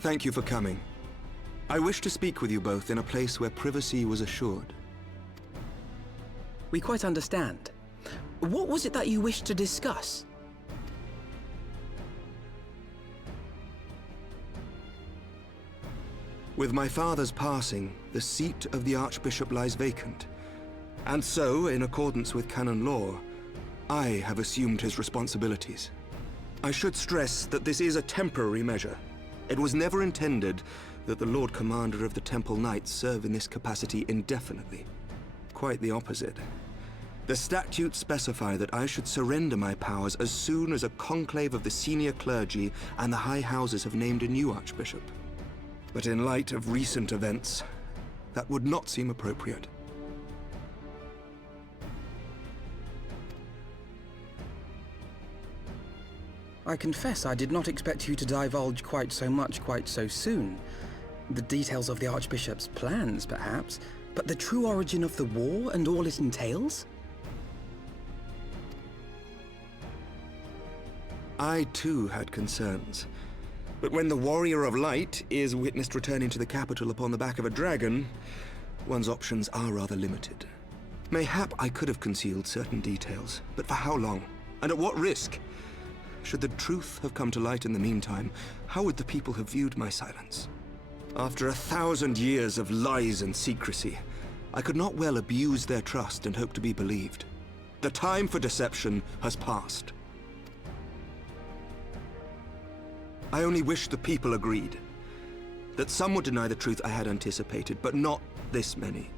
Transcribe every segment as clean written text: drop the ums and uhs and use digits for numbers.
Thank you for coming. I wish to speak with you both in a place where privacy was assured. We quite understand. What was it that you wished to discuss? With my father's passing, the seat of the Archbishop lies vacant. And so, in accordance with canon law, I have assumed his responsibilities. I should stress that this is a temporary measure. It was never intended that the Lord Commander of the Temple Knights serve in this capacity indefinitely. Quite the opposite. The statutes specify that I should surrender my powers as soon as a conclave of the senior clergy and the high houses have named a new archbishop. But in light of recent events, that would not seem appropriate. I confess I did not expect you to divulge quite so much quite so soon. The details of the Archbishop's plans, perhaps, but the true origin of the war and all it entails? I too had concerns. But when the Warrior of Light is witnessed returning to the capital upon the back of a dragon, one's options are rather limited. Mayhap I could have concealed certain details, but for how long? And at what risk? Should the truth have come to light in the meantime, how would the people have viewed my silence? After 1,000 years of lies and secrecy, I could not well abuse their trust and hope to be believed. The time for deception has passed. I only wish the people agreed. That some would deny the truth I had anticipated, but not this many.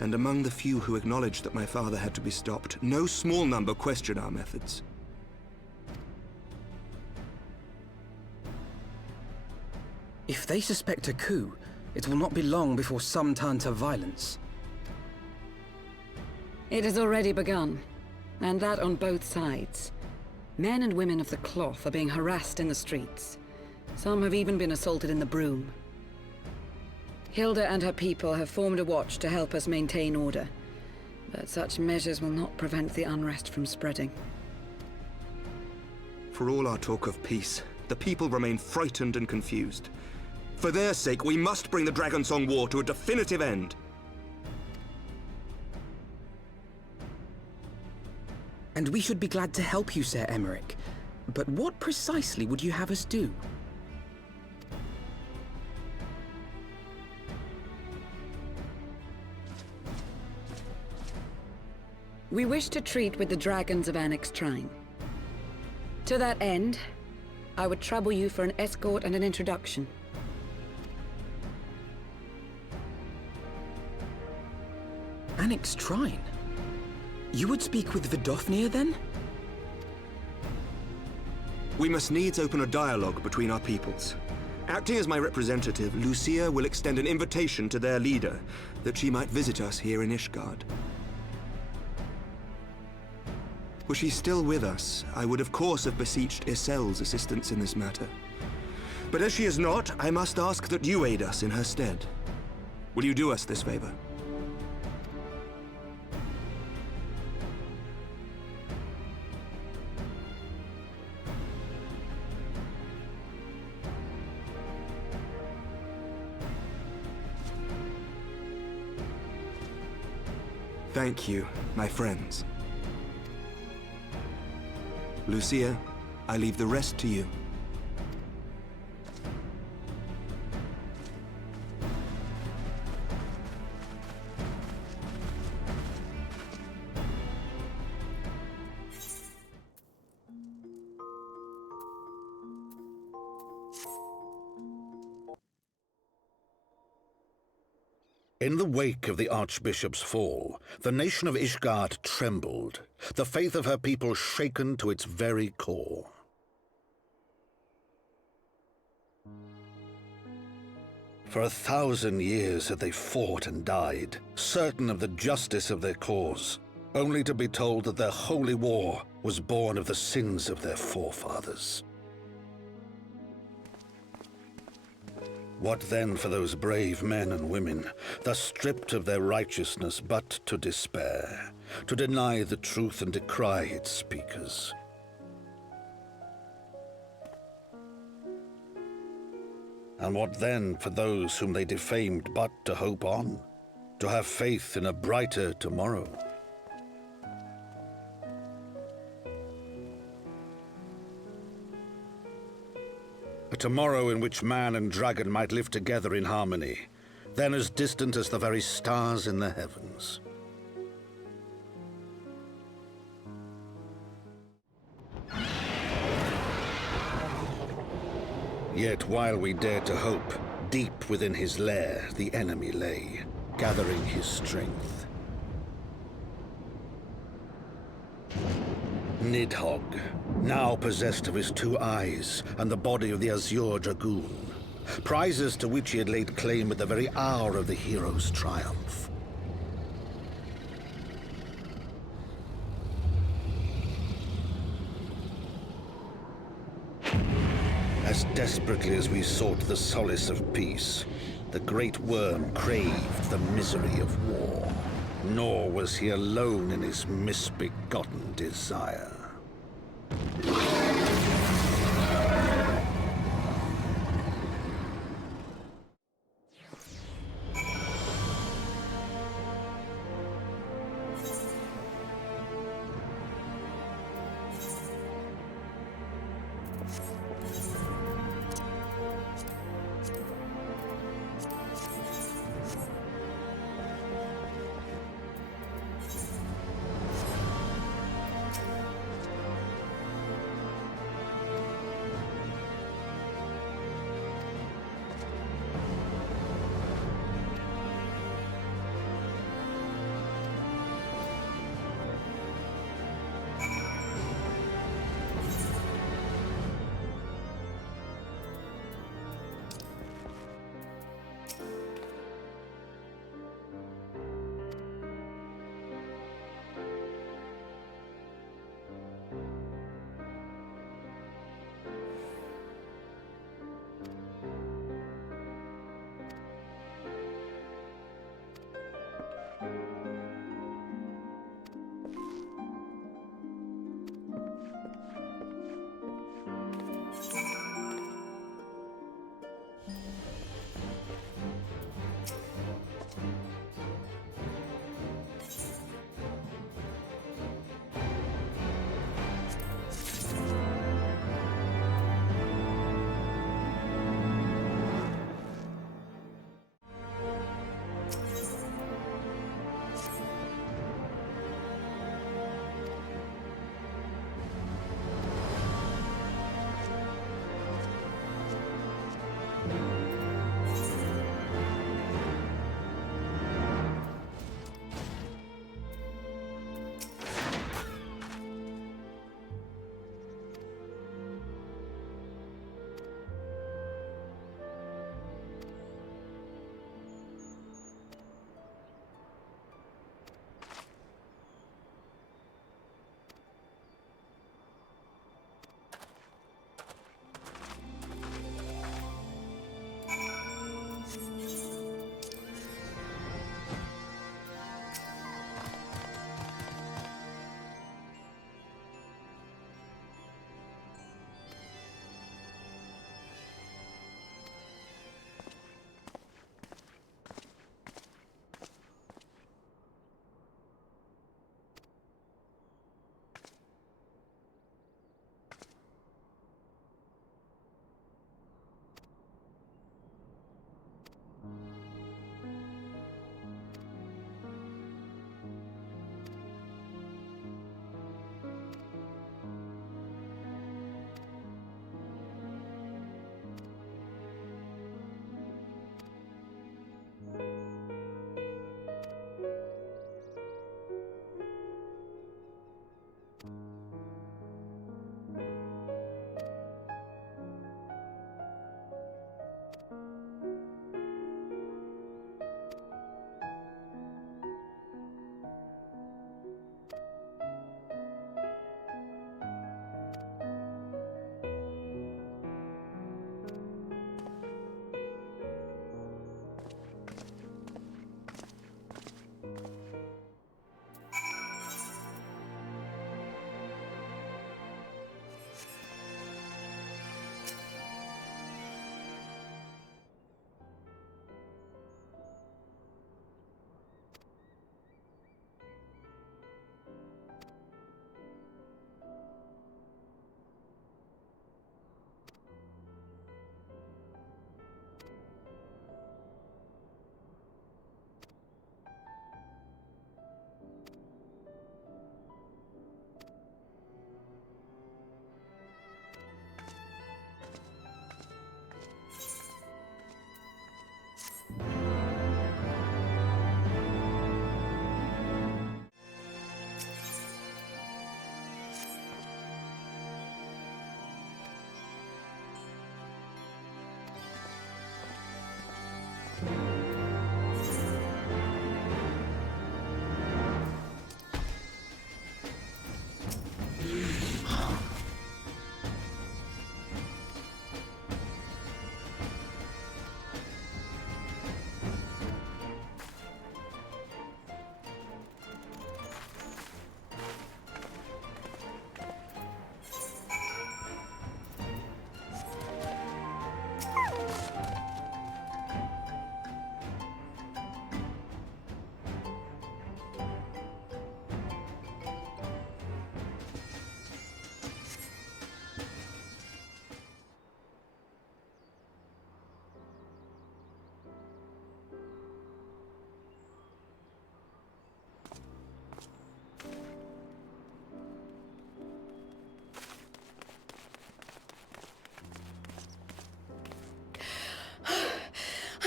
And among the few who acknowledged that my father had to be stopped, no small number question our methods. If they suspect a coup, it will not be long before some turn to violence. It has already begun, and that on both sides. Men and women of the cloth are being harassed in the streets. Some have even been assaulted in the Broom. Hilda and her people have formed a watch to help us maintain order, but such measures will not prevent the unrest from spreading. For all our talk of peace, the people remain frightened and confused. For their sake, we must bring the Dragonsong War to a definitive end. And we should be glad to help you, Sir Emeric. But what precisely would you have us do? We wish to treat with the dragons of Annex Trine. To that end, I would trouble you for an escort and an introduction. Annex Trine? You would speak with Vidofnir, then? We must needs open a dialogue between our peoples. Acting as my representative, Lucia will extend an invitation to their leader, that she might visit us here in Ishgard. Were she still with us, I would of course have beseeched Isel's assistance in this matter. But as she is not, I must ask that you aid us in her stead. Will you do us this favor? Thank you, my friends. Lucia, I leave the rest to you. In the wake of the Archbishop's fall, the nation of Ishgard trembled, the faith of her people shaken to its very core. For 1,000 years had they fought and died, certain of the justice of their cause, only to be told that their holy war was born of the sins of their forefathers. What then for those brave men and women, thus stripped of their righteousness but to despair, to deny the truth and decry its speakers? And what then for those whom they defamed but to hope on, to have faith in a brighter tomorrow? A tomorrow in which man and dragon might live together in harmony, then as distant as the very stars in the heavens. Yet while we dared to hope, deep within his lair the enemy lay, gathering his strength. Nidhogg, now possessed of his 2 eyes and the body of the Azure Dragoon, prizes to which he had laid claim at the very hour of the hero's triumph. As desperately as we sought the solace of peace, the great worm craved the misery of war. Nor was he alone in his misbegotten desire.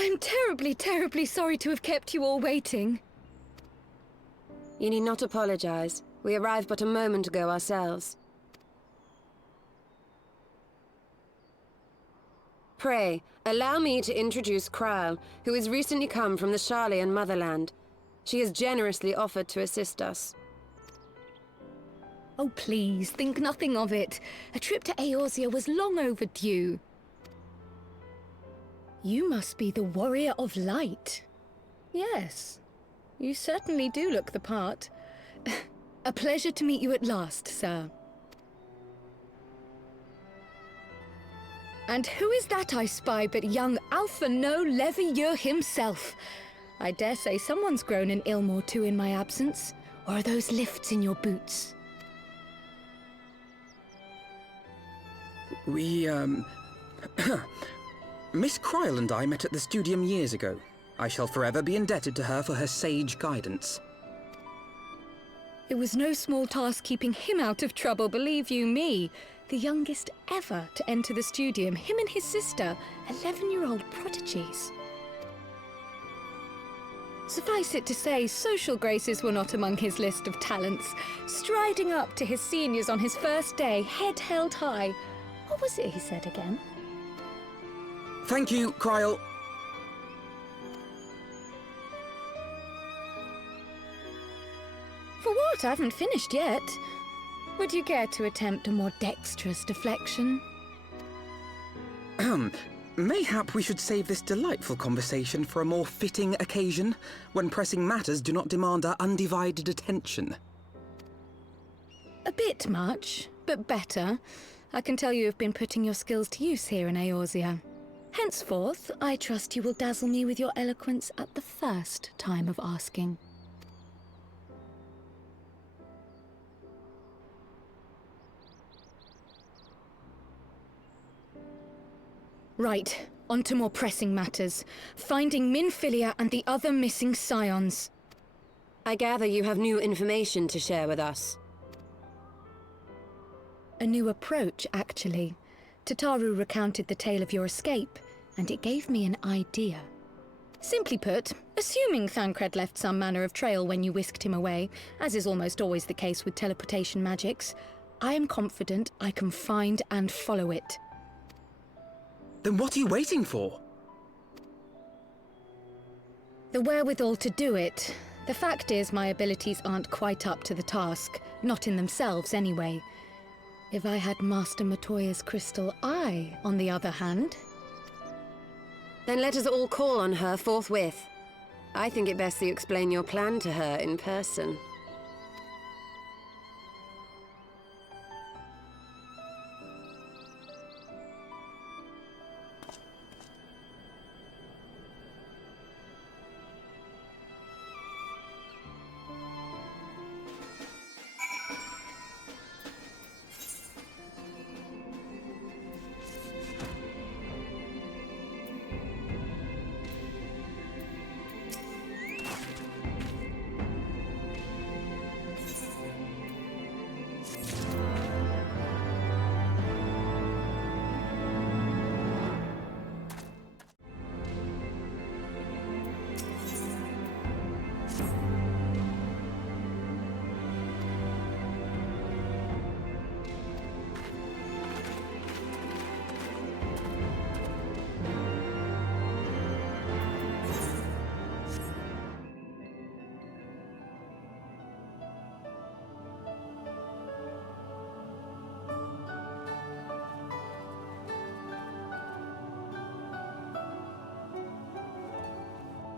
I'm terribly, terribly sorry to have kept you all waiting. You need not apologize. We arrived but a moment ago ourselves. Pray, allow me to introduce Kryle, who has recently come from the Sharlayan motherland. She has generously offered to assist us. Oh, please, think nothing of it. A trip to Eorzea was long overdue. You must be the Warrior of Light. Yes, you certainly do look the part. A pleasure to meet you at last, sir. And who is that I spy but young Alphano Levieux himself? I dare say someone's grown an ilm or two in my absence. Or are those lifts in your boots? We, Miss Kryle and I met at the Studium years ago. I shall forever be indebted to her for her sage guidance. It was no small task keeping him out of trouble, believe you me. The youngest ever to enter the Studium, him and his sister, 11-year-old prodigies. Suffice it to say, social graces were not among his list of talents. Striding up to his seniors on his first day, head held high. What was it he said again? Thank you, Kryle. For what? I haven't finished yet. Would you care to attempt a more dexterous deflection? Mayhap we should save this delightful conversation for a more fitting occasion, when pressing matters do not demand our undivided attention. A bit much, but better. I can tell you have been putting your skills to use here in Eorzea. Henceforth, I trust you will dazzle me with your eloquence at the first time of asking. Right, on to more pressing matters. Finding Minfilia and the other missing scions. I gather you have new information to share with us. A new approach, actually. Tataru recounted the tale of your escape, and it gave me an idea. Simply put, assuming Thancred left some manner of trail when you whisked him away, as is almost always the case with teleportation magics, I am confident I can find and follow it. Then what are you waiting for? The wherewithal to do it. The fact is, my abilities aren't quite up to the task. Not in themselves, anyway. If I had Master Matoya's crystal eye, on the other hand... Then let us all call on her forthwith. I think it best you explain your plan to her in person.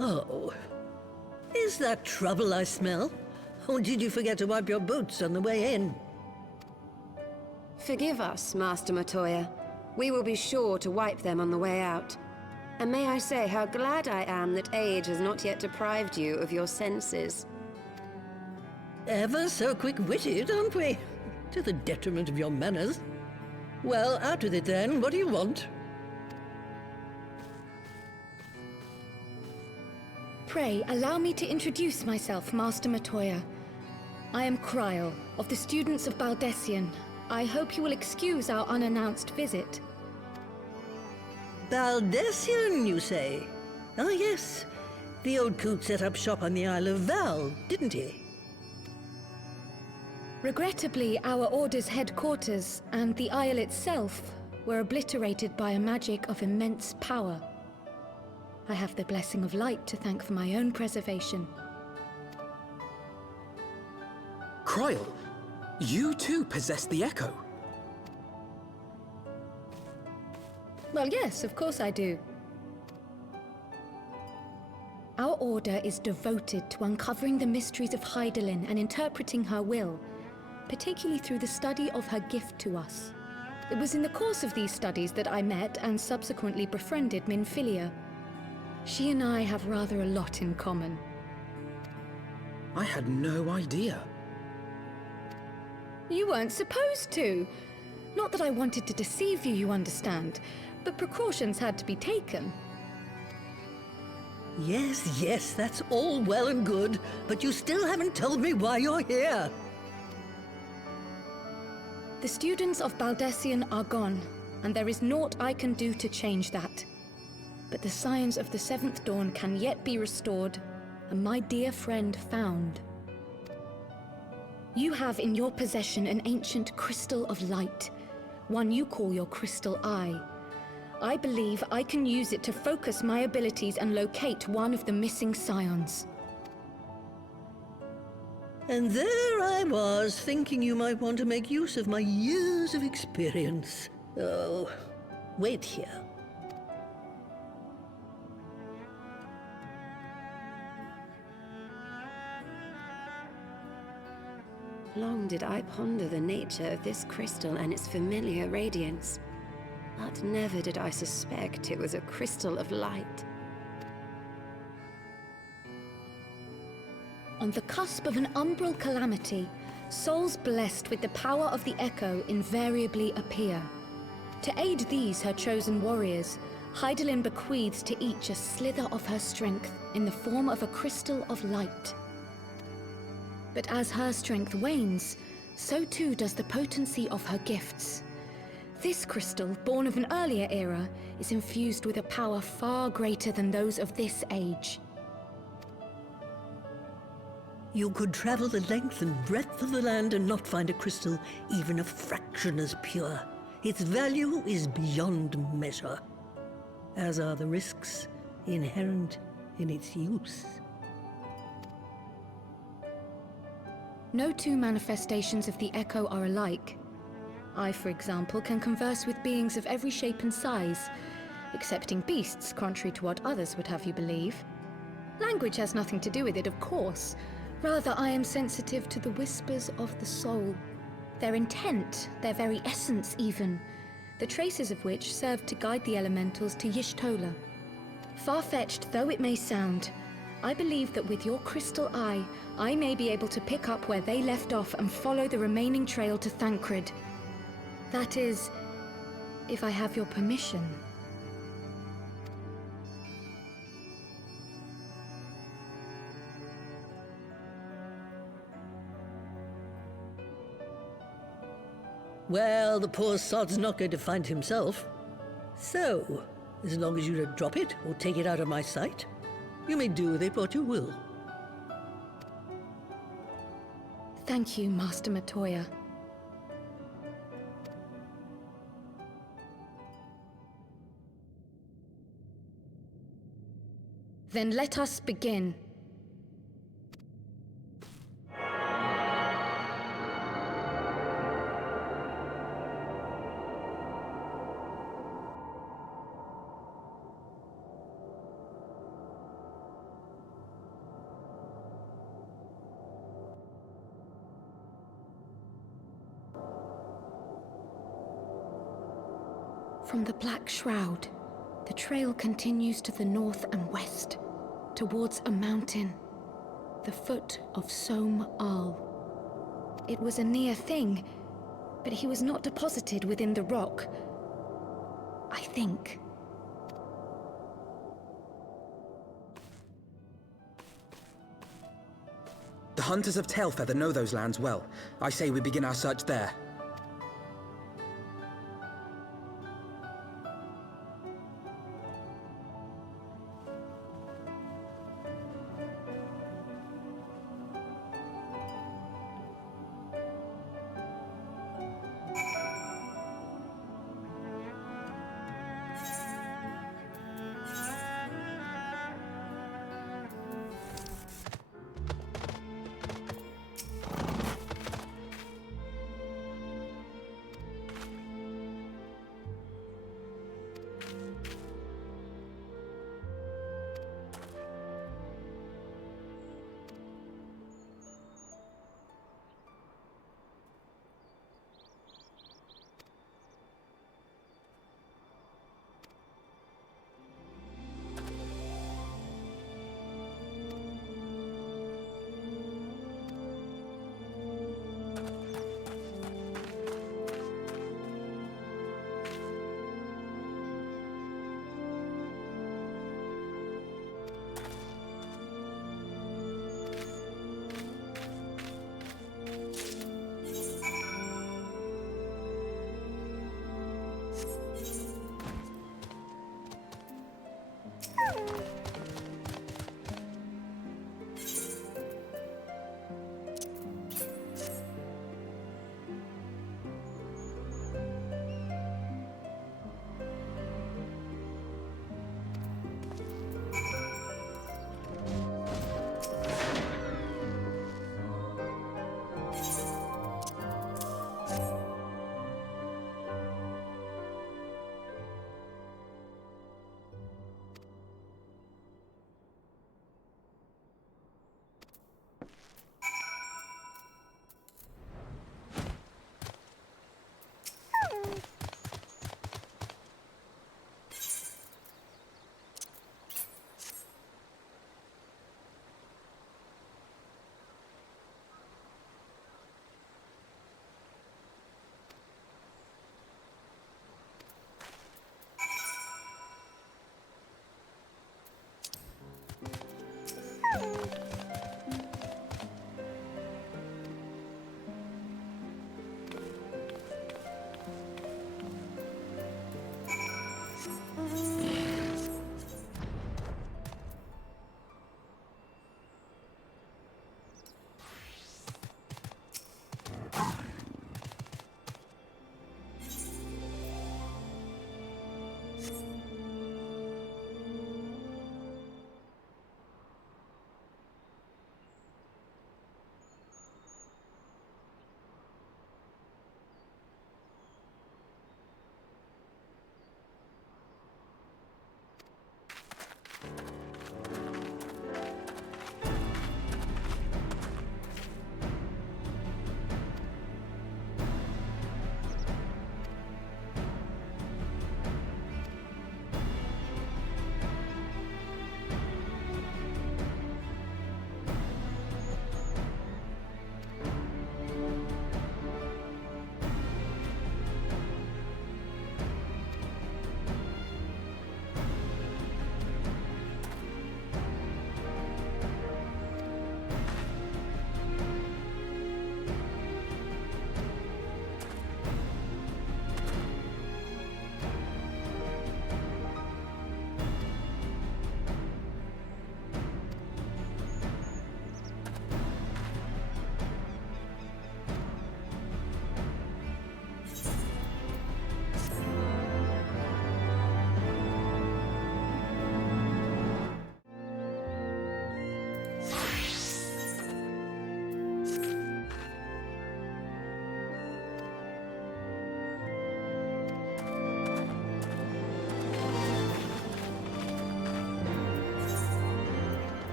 Oh. Is that trouble I smell? Or did you forget to wipe your boots on the way in? Forgive us, Master Matoya. We will be sure to wipe them on the way out. And may I say how glad I am that age has not yet deprived you of your senses. Ever so quick-witted, aren't we? To the detriment of your manners. Well, out with it then. What do you want? Pray, allow me to introduce myself, Master Matoya. I am Kryle, of the students of Baldessian. I hope you will excuse our unannounced visit. Baldessian, you say? Ah, yes. The old coot set up shop on the Isle of Val, didn't he? Regrettably, our Order's headquarters and the Isle itself were obliterated by a magic of immense power. I have the blessing of light to thank for my own preservation. Croyle, you too possess the Echo. Well, yes, of course I do. Our Order is devoted to uncovering the mysteries of Hydaelyn and interpreting her will, particularly through the study of her gift to us. It was in the course of these studies that I met and subsequently befriended Minfilia. She and I have rather a lot in common. I had no idea. You weren't supposed to. Not that I wanted to deceive you, you understand, but precautions had to be taken. Yes, yes, that's all well and good, but you still haven't told me why you're here. The students of Baldessian are gone, and there is naught I can do to change that. But the science of the Seventh Dawn can yet be restored, and my dear friend found. You have in your possession an ancient crystal of light, one you call your crystal eye. I believe I can use it to focus my abilities and locate one of the missing scions. And there I was, thinking you might want to make use of my years of experience. Oh, wait here. Long did I ponder the nature of this crystal and its familiar radiance, but never did I suspect it was a crystal of light. On the cusp of an umbral calamity, souls blessed with the power of the Echo invariably appear. To aid these, her chosen warriors, Hydaelyn bequeaths to each a slither of her strength in the form of a crystal of light. But as her strength wanes, so too does the potency of her gifts. This crystal, born of an earlier era, is infused with a power far greater than those of this age. You could travel the length and breadth of the land and not find a crystal even a fraction as pure. Its value is beyond measure, as are the risks inherent in its use. No two manifestations of the Echo are alike. I, for example, can converse with beings of every shape and size, excepting beasts, contrary to what others would have you believe. Language has nothing to do with it, of course. Rather, I am sensitive to the whispers of the soul. Their intent, their very essence even, the traces of which serve to guide the elementals to Y'shtola. Far-fetched though it may sound, I believe that with your crystal eye, I may be able to pick up where they left off and follow the remaining trail to Thancred. That is, if I have your permission. Well, the poor sod's not going to find himself. So, as long as you don't drop it or take it out of my sight, you may do with it what you will. Thank you, Master Matoya. Then let us begin. From the Black Shroud, the trail continues to the north and west, towards a mountain, the foot of Som Al. It was a near thing, but he was not deposited within the rock, I think. The hunters of Tailfeather know those lands well. I say we begin our search there.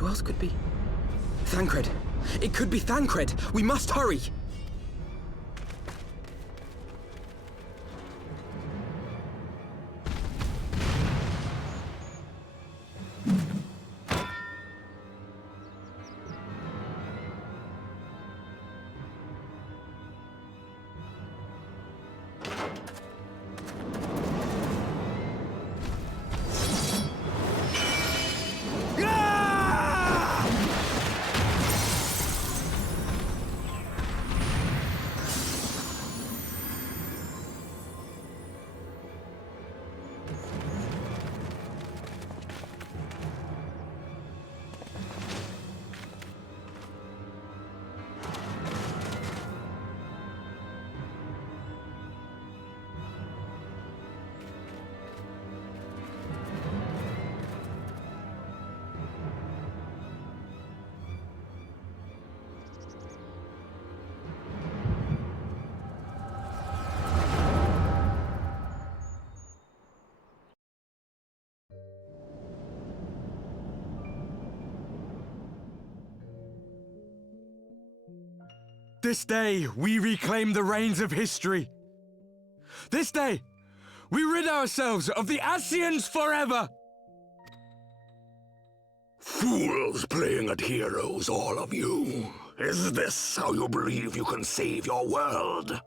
Who else could be? Thancred! It could be Thancred! We must hurry! This day, we reclaim the reins of history. This day, we rid ourselves of the Ascians forever! Fools playing at heroes, all of you. Is this how you believe you can save your world?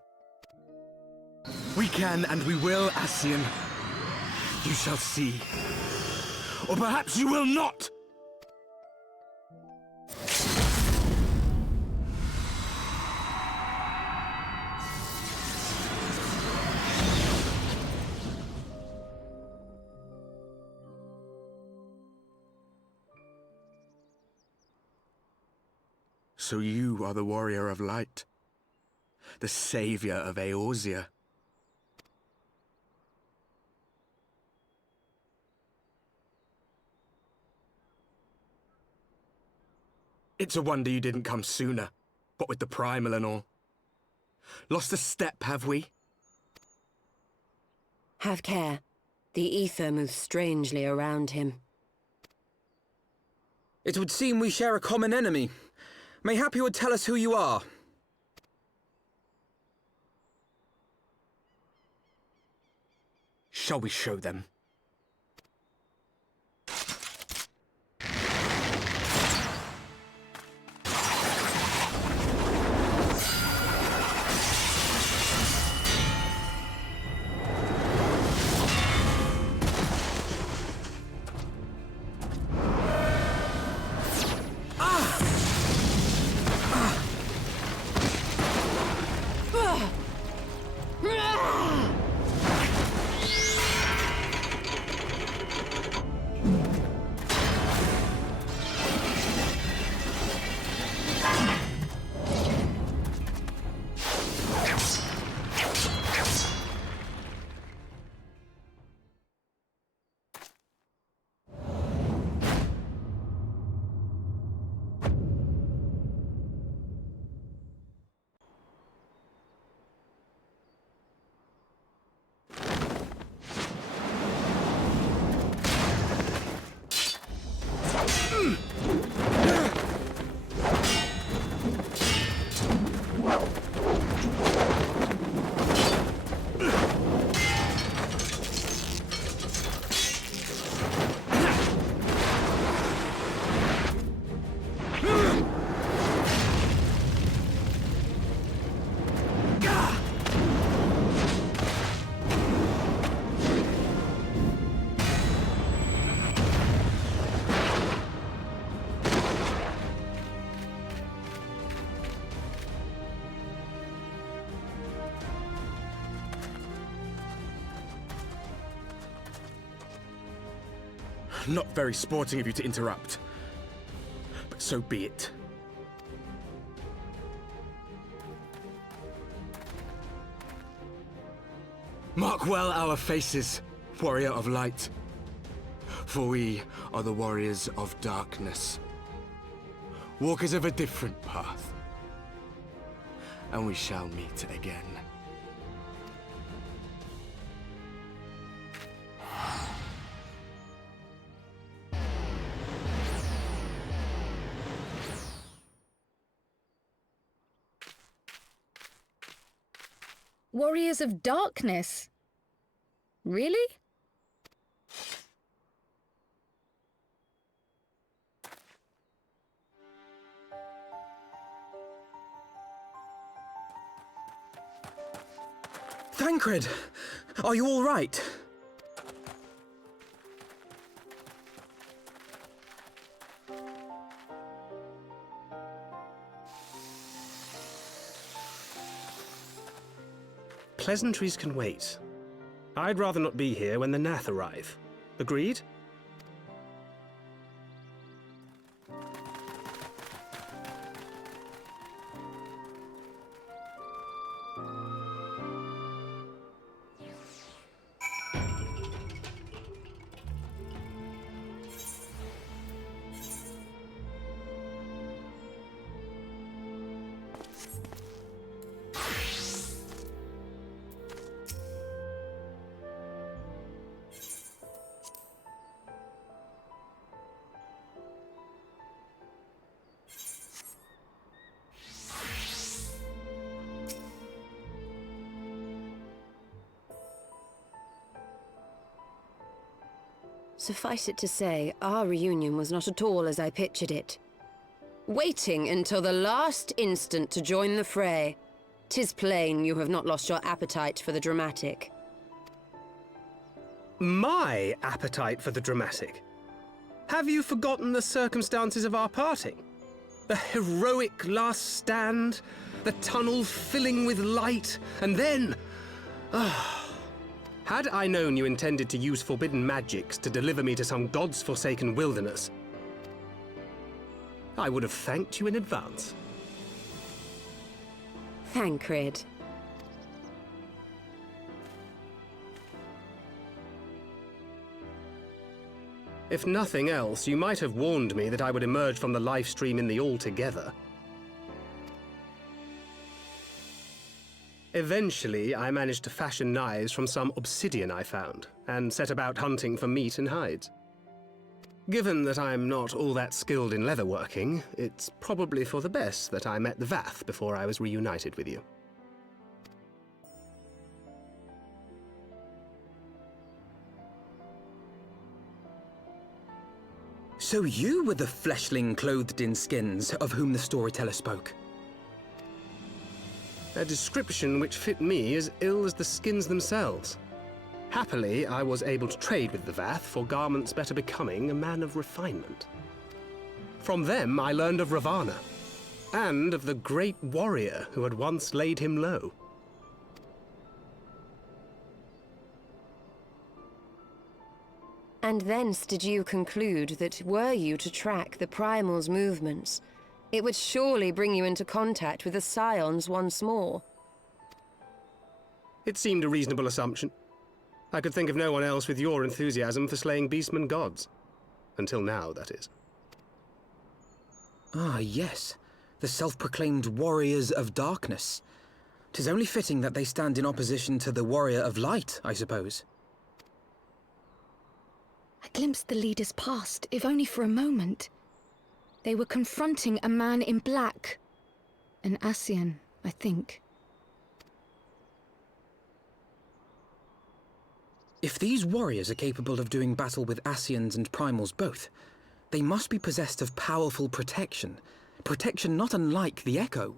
We can and we will, Ascian. You shall see. Or perhaps you will not! So you are the Warrior of Light, the savior of Eorzea. It's a wonder you didn't come sooner, what with the primal and all. Lost a step, have we? Have care. The ether moves strangely around him. It would seem we share a common enemy. Mayhap you would tell us who you are. Shall we show them? Not very sporting of you to interrupt, but so be it. Mark well our faces, Warrior of Light, for we are the Warriors of Darkness, walkers of a different path, and we shall meet again. Warriors of Darkness? Really? Thancred! Are you all right? Pleasantries can wait. I'd rather not be here when the Nath arrive. Agreed? Suffice it to say, our reunion was not at all as I pictured it. Waiting until the last instant to join the fray. 'Tis plain you have not lost your appetite for the dramatic. My appetite for the dramatic? Have you forgotten the circumstances of our parting? The heroic last stand, the tunnel filling with light, and then... Had I known you intended to use forbidden magics to deliver me to some god's forsaken wilderness, I would have thanked you in advance. Thancred. If nothing else, you might have warned me that I would emerge from the live stream in the Altogether. Eventually, I managed to fashion knives from some obsidian I found, and set about hunting for meat and hides. Given that I'm not all that skilled in leatherworking, it's probably for the best that I met the Vath before I was reunited with you. So you were the fleshling clothed in skins of whom the storyteller spoke? A description which fit me as ill as the skins themselves. Happily, I was able to trade with the Vath for garments better becoming a man of refinement. From them, I learned of Ravana, and of the great warrior who had once laid him low. And thence did you conclude that were you to track the Primal's movements, it would surely bring you into contact with the Scions once more. It seemed a reasonable assumption. I could think of no one else with your enthusiasm for slaying beastmen gods. Until now, that is. Ah, yes. The self-proclaimed Warriors of Darkness. 'Tis only fitting that they stand in opposition to the Warrior of Light, I suppose. I glimpsed the leaders past, if only for a moment. They were confronting a man in black. An Ascian, I think. If these warriors are capable of doing battle with Ascians and Primals both, they must be possessed of powerful protection. Protection not unlike the Echo.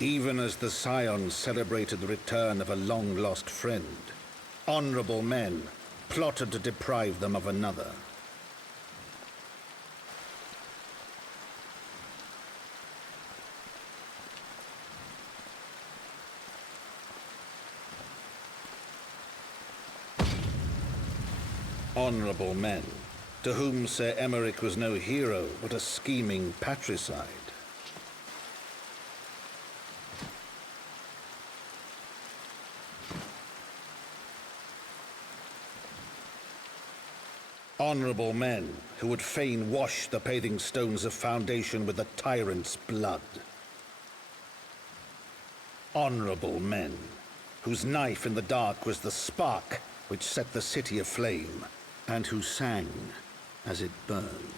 Even as the Scions celebrated the return of a long-lost friend, honorable men plotted to deprive them of another. Honorable men, to whom Sir Emeric was no hero, but a scheming patricide. Honorable men who would fain wash the paving stones of foundation with the tyrant's blood. Honorable men whose knife in the dark was the spark which set the city aflame, and who sang as it burned.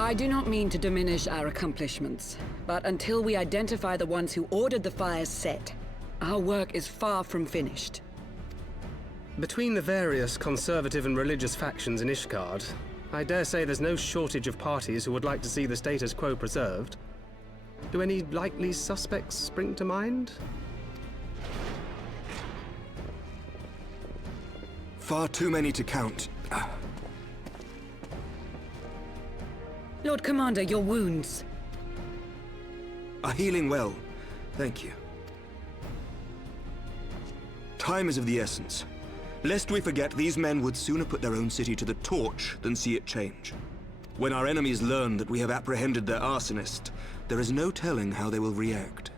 I do not mean to diminish our accomplishments, but until we identify the ones who ordered the fires set, our work is far from finished. Between the various conservative and religious factions in Ishgard, I dare say there's no shortage of parties who would like to see the status quo preserved. Do any likely suspects spring to mind? Far too many to count. Lord Commander, your wounds. Are healing well. Thank you. Time is of the essence. Lest we forget, these men would sooner put their own city to the torch than see it change. When our enemies learn that we have apprehended their arsonist, there is no telling how they will react.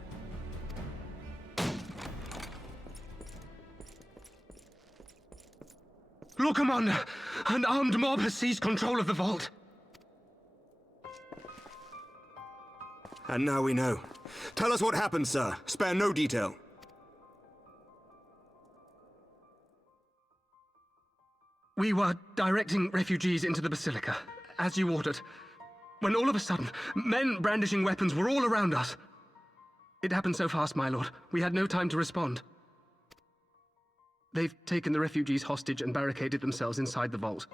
Lord Commander, an armed mob has seized control of the vault. And now we know. Tell us what happened, sir. Spare no detail. We were directing refugees into the Basilica, as you ordered, when all of a sudden, men brandishing weapons were all around us. It happened so fast, my lord. We had no time to respond. They've taken the refugees hostage and barricaded themselves inside the vault.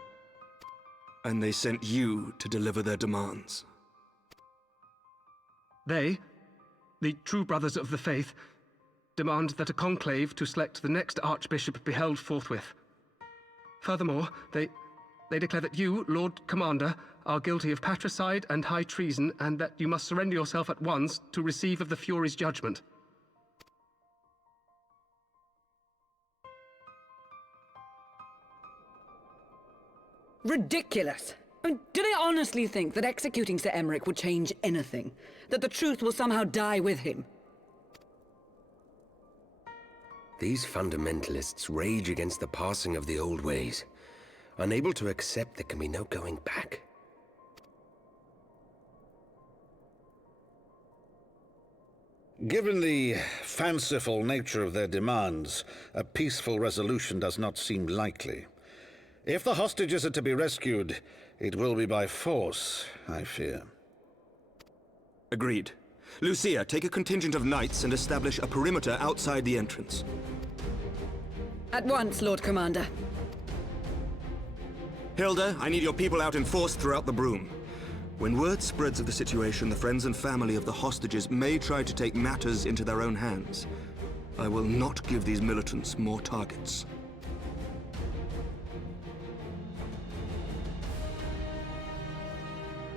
And they sent you to deliver their demands. They, the true brothers of the faith, demand that a conclave to select the next archbishop be held forthwith. Furthermore, they declare that you, Lord Commander, are guilty of patricide and high treason, and that you must surrender yourself at once to receive of the Fury's judgment. Ridiculous! I mean, do they honestly think that executing Sir Emmerich would change anything? That the truth will somehow die with him? These fundamentalists rage against the passing of the old ways, unable to accept there can be no going back. Given the fanciful nature of their demands, a peaceful resolution does not seem likely. If the hostages are to be rescued, it will be by force, I fear. Agreed. Lucia, take a contingent of knights and establish a perimeter outside the entrance. At once, Lord Commander. Hilda, I need your people out in force throughout the Broom. When word spreads of the situation, the friends and family of the hostages may try to take matters into their own hands. I will not give these militants more targets.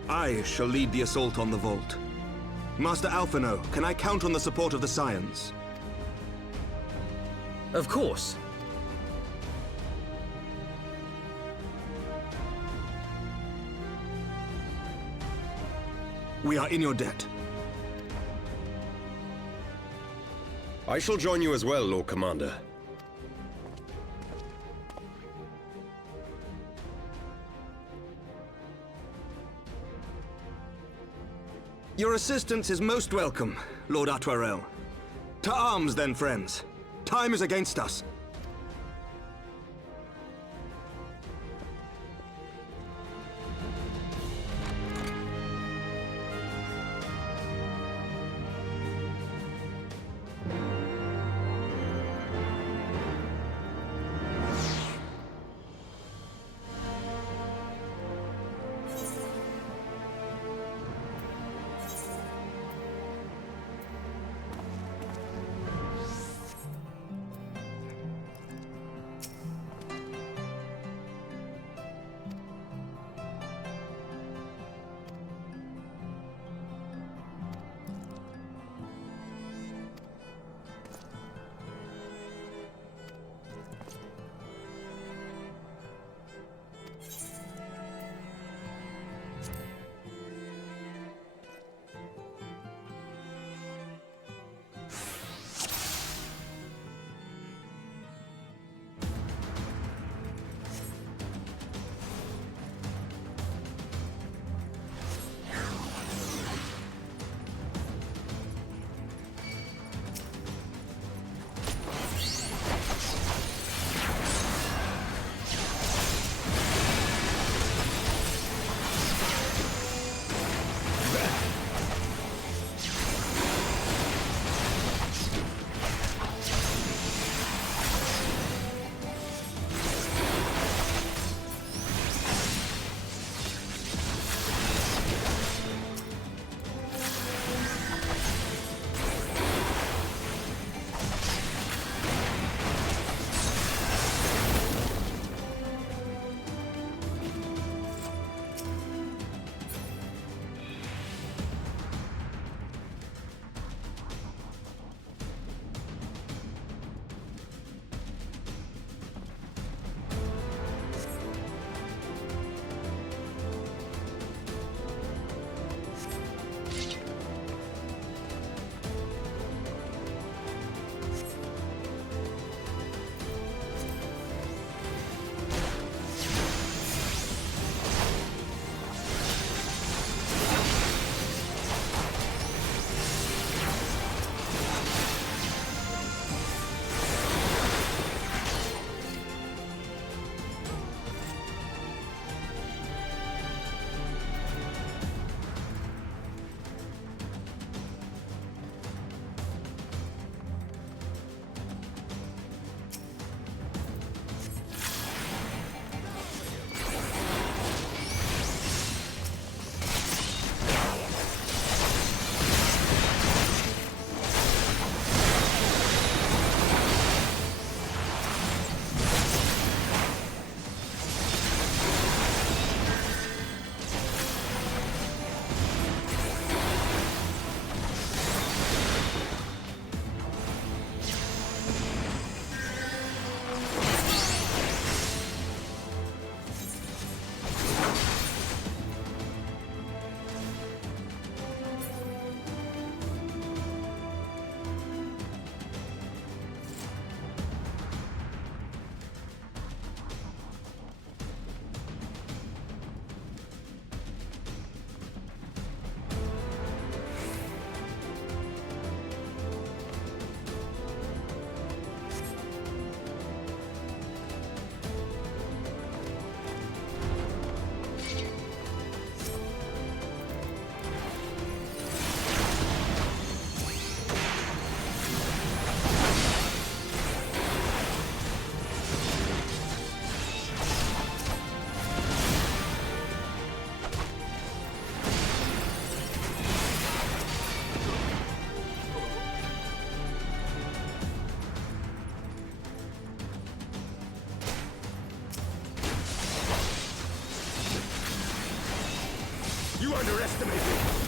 I shall lead the assault on the vault. Master Alphino, can I count on the support of the Scions? Of course. We are in your debt. I shall join you as well, Lord Commander. Your assistance is most welcome, Lord Atwarel. To arms, then, friends. Time is against us. You underestimate me!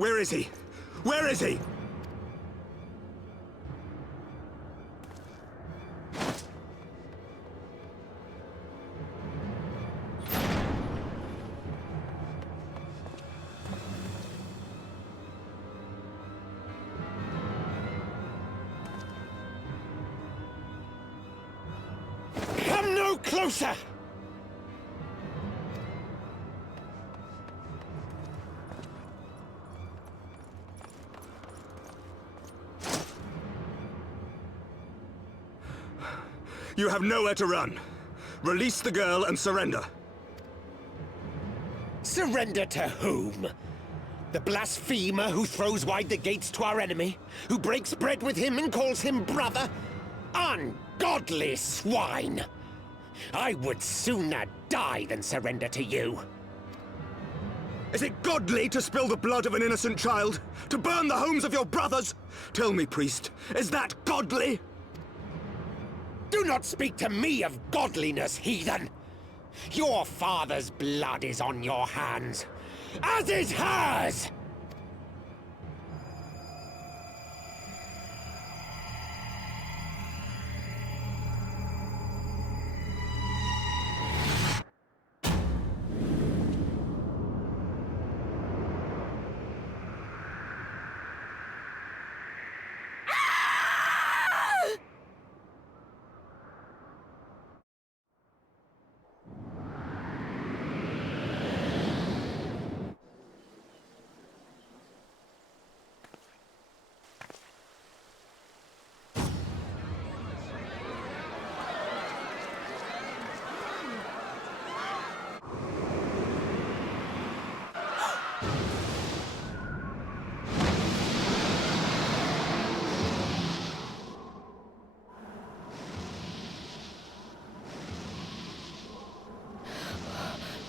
Where is he? Where is he? Come no closer! You have nowhere to run. Release the girl and surrender. Surrender to whom? The blasphemer who throws wide the gates to our enemy? Who breaks bread with him and calls him brother? Ungodly swine! I would sooner die than surrender to you. Is it godly to spill the blood of an innocent child? To burn the homes of your brothers? Tell me, priest, is that godly? Do not speak to me of godliness, heathen! Your father's blood is on your hands, as is hers!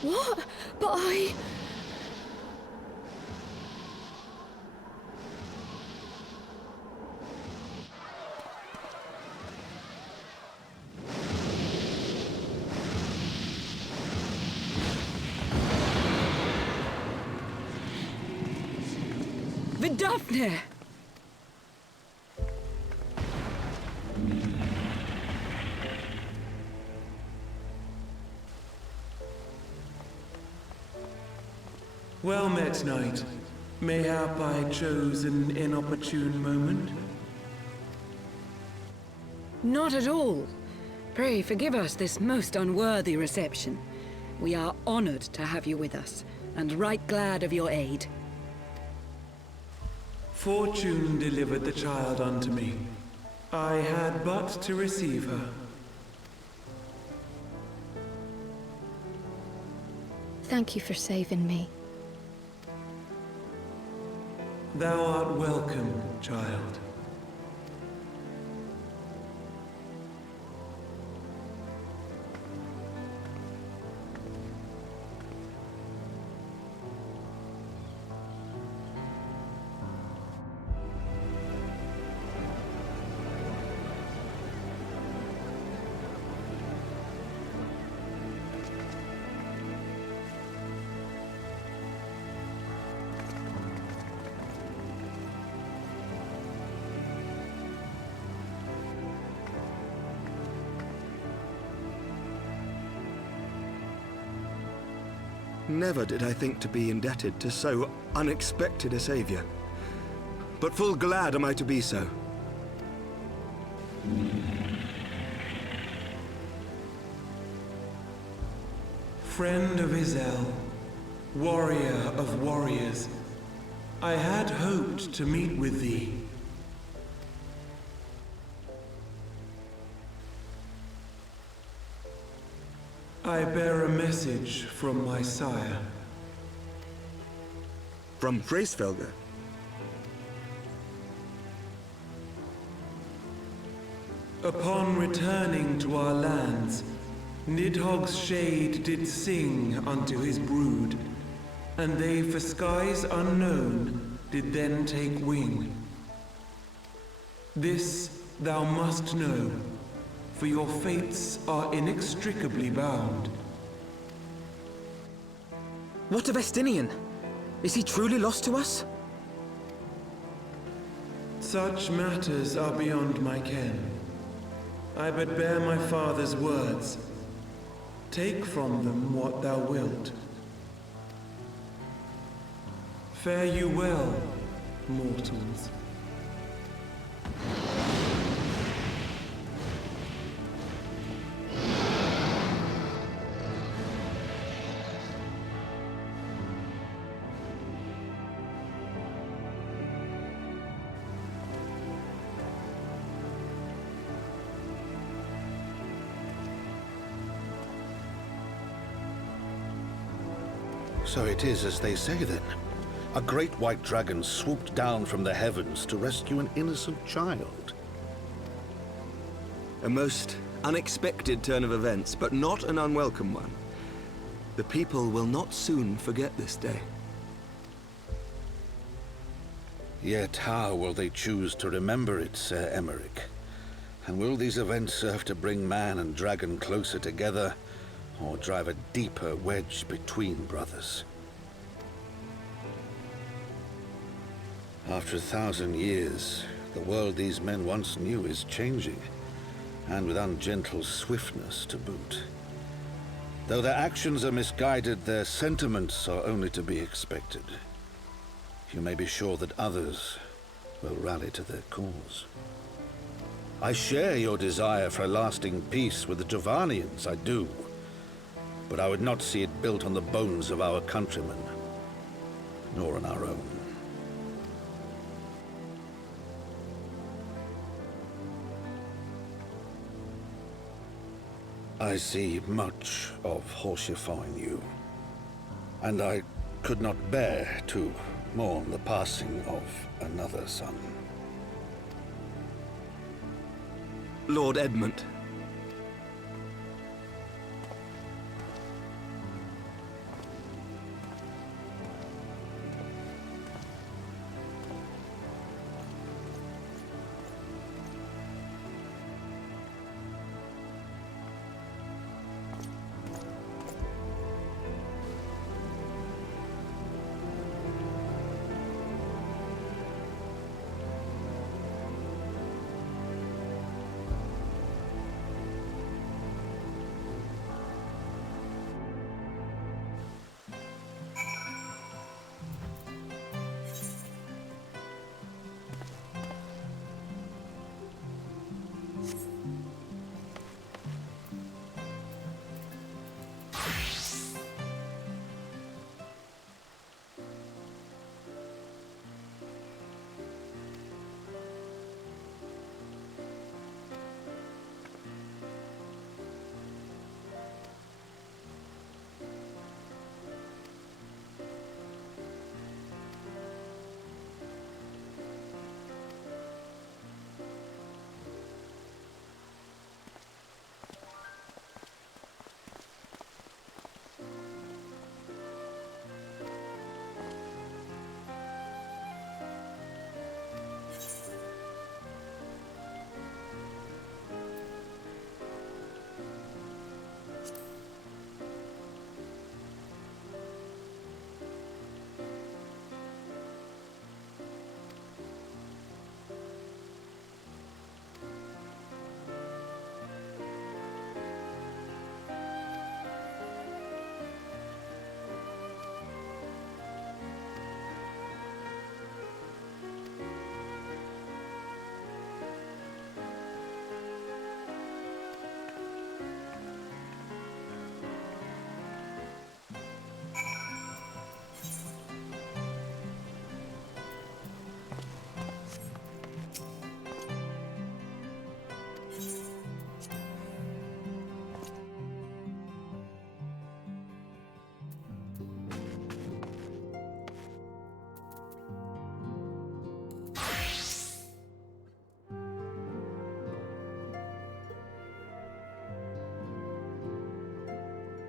What? But I... Vidafne! Well met, knight. Mayhap I chose an inopportune moment? Not at all. Pray forgive us this most unworthy reception. We are honored to have you with us, and right glad of your aid. Fortune delivered the child unto me. I had but to receive her. Thank you for saving me. Thou art welcome, child. Never did I think to be indebted to so unexpected a savior. But full glad am I to be so. Friend of Izel, warrior of warriors, I had hoped to meet with thee. I bear a message from my sire. From Freysfelger? Upon returning to our lands, Nidhogg's shade did sing unto his brood, and they for skies unknown did then take wing. This thou must know, for your fates are inextricably bound. What of Estinian? Is he truly lost to us? Such matters are beyond my ken. I but bear my father's words. Take from them what thou wilt. Fare you well, mortals. So it is as they say then. A great white dragon swooped down from the heavens to rescue an innocent child. A most unexpected turn of events, but not an unwelcome one. The people will not soon forget this day. Yet how will they choose to remember it, Sir Emmerich? And will these events serve to bring man and dragon closer together, or drive a deeper wedge between brothers? After 1,000 years, the world these men once knew is changing, and with ungentle swiftness to boot. Though their actions are misguided, their sentiments are only to be expected. You may be sure that others will rally to their cause. I share your desire for a lasting peace with the Jovanians, I do. But I would not see it built on the bones of our countrymen, nor on our own. I see much of Horsefar in you, and I could not bear to mourn the passing of another son. Lord Edmund.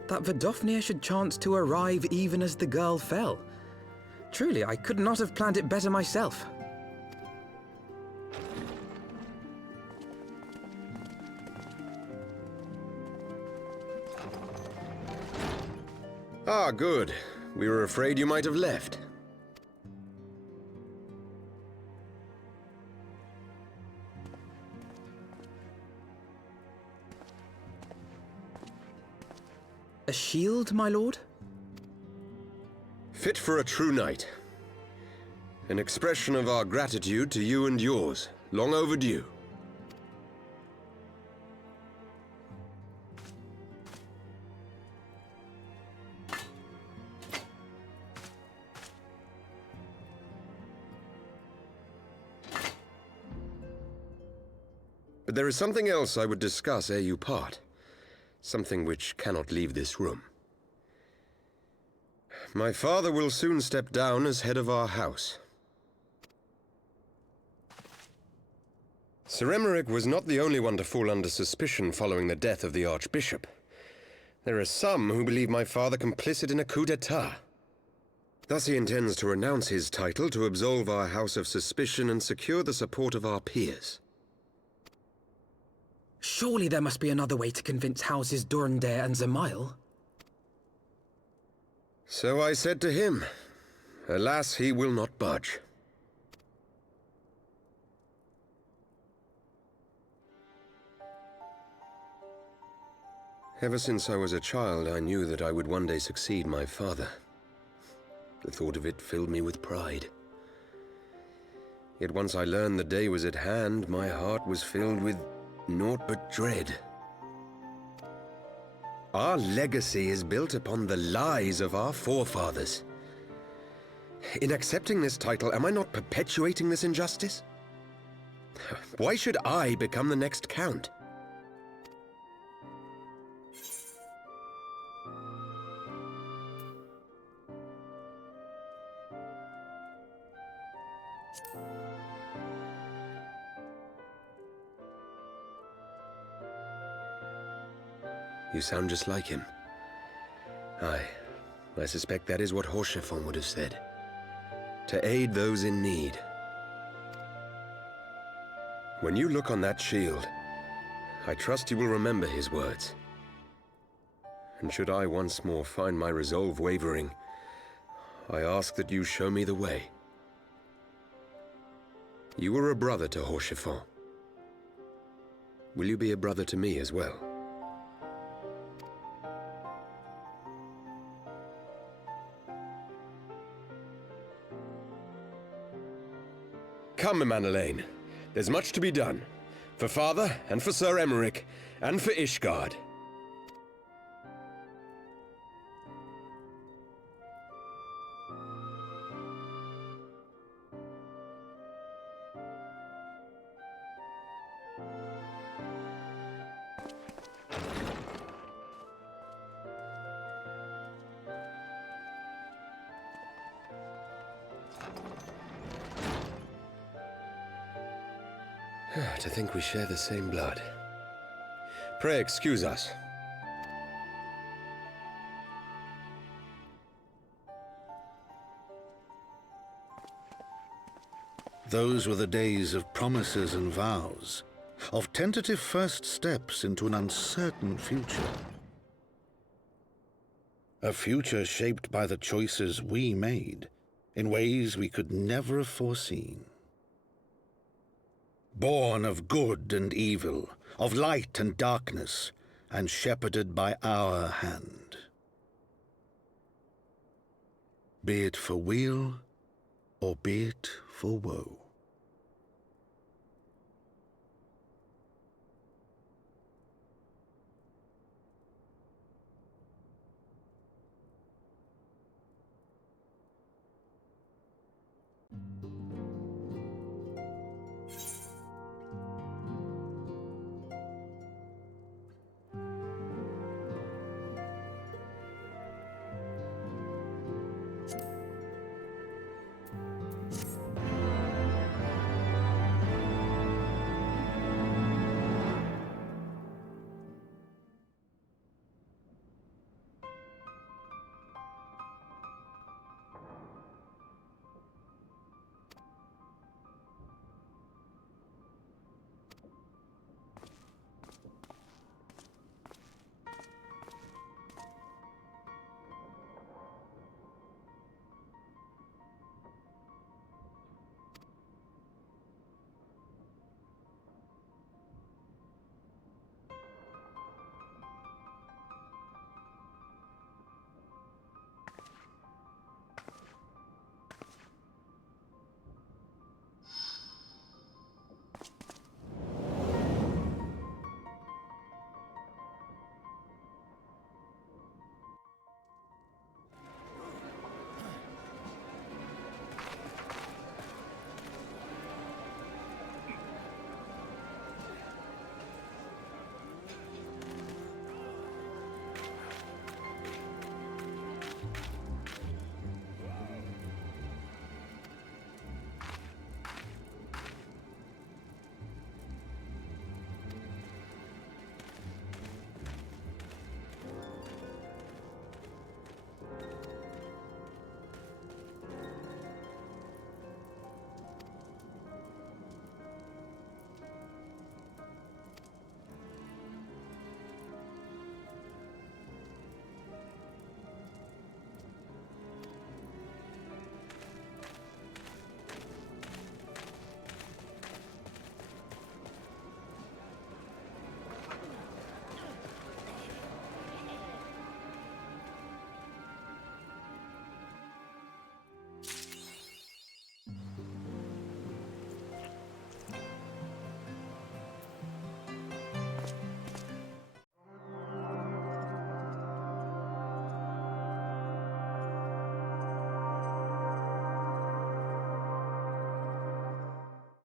That Vidofnir should chance to arrive even as the girl fell. Truly, I could not have planned it better myself. Ah, good. We were afraid you might have left. A shield, my lord? Fit for a true knight. An expression of our gratitude to you and yours, long overdue. But there is something else I would discuss ere you part. Something which cannot leave this room. My father will soon step down as head of our house. Sir Emeric was not the only one to fall under suspicion following the death of the Archbishop. There are some who believe my father complicit in a coup d'etat. Thus he intends to renounce his title to absolve our house of suspicion and secure the support of our peers. Surely there must be another way to convince houses Durandare and Zamail. So I said to him. Alas, he will not budge. Ever since I was a child, I knew that I would one day succeed my father. The thought of it filled me with pride. Yet once I learned the day was at hand, my heart was filled with naught but dread. Our legacy is built upon the lies of our forefathers. In accepting this title, am I not perpetuating this injustice? Why should I become the next count? You sound just like him. Aye, I suspect that is what Horsefon would have said. To aid those in need. When you look on that shield, I trust you will remember his words. And should I once more find my resolve wavering, I ask that you show me the way. You were a brother to Horsefon. Will you be a brother to me as well? Come, Manalaine. There's much to be done. For father, and for Sir Emeric, and for Ishgard. To think we share the same blood. Pray excuse us. Those were the days of promises and vows, of tentative first steps into an uncertain future. A future shaped by the choices we made, in ways we could never have foreseen. Born of good and evil, of light and darkness, and shepherded by our hand. Be it for weal, or be it for woe.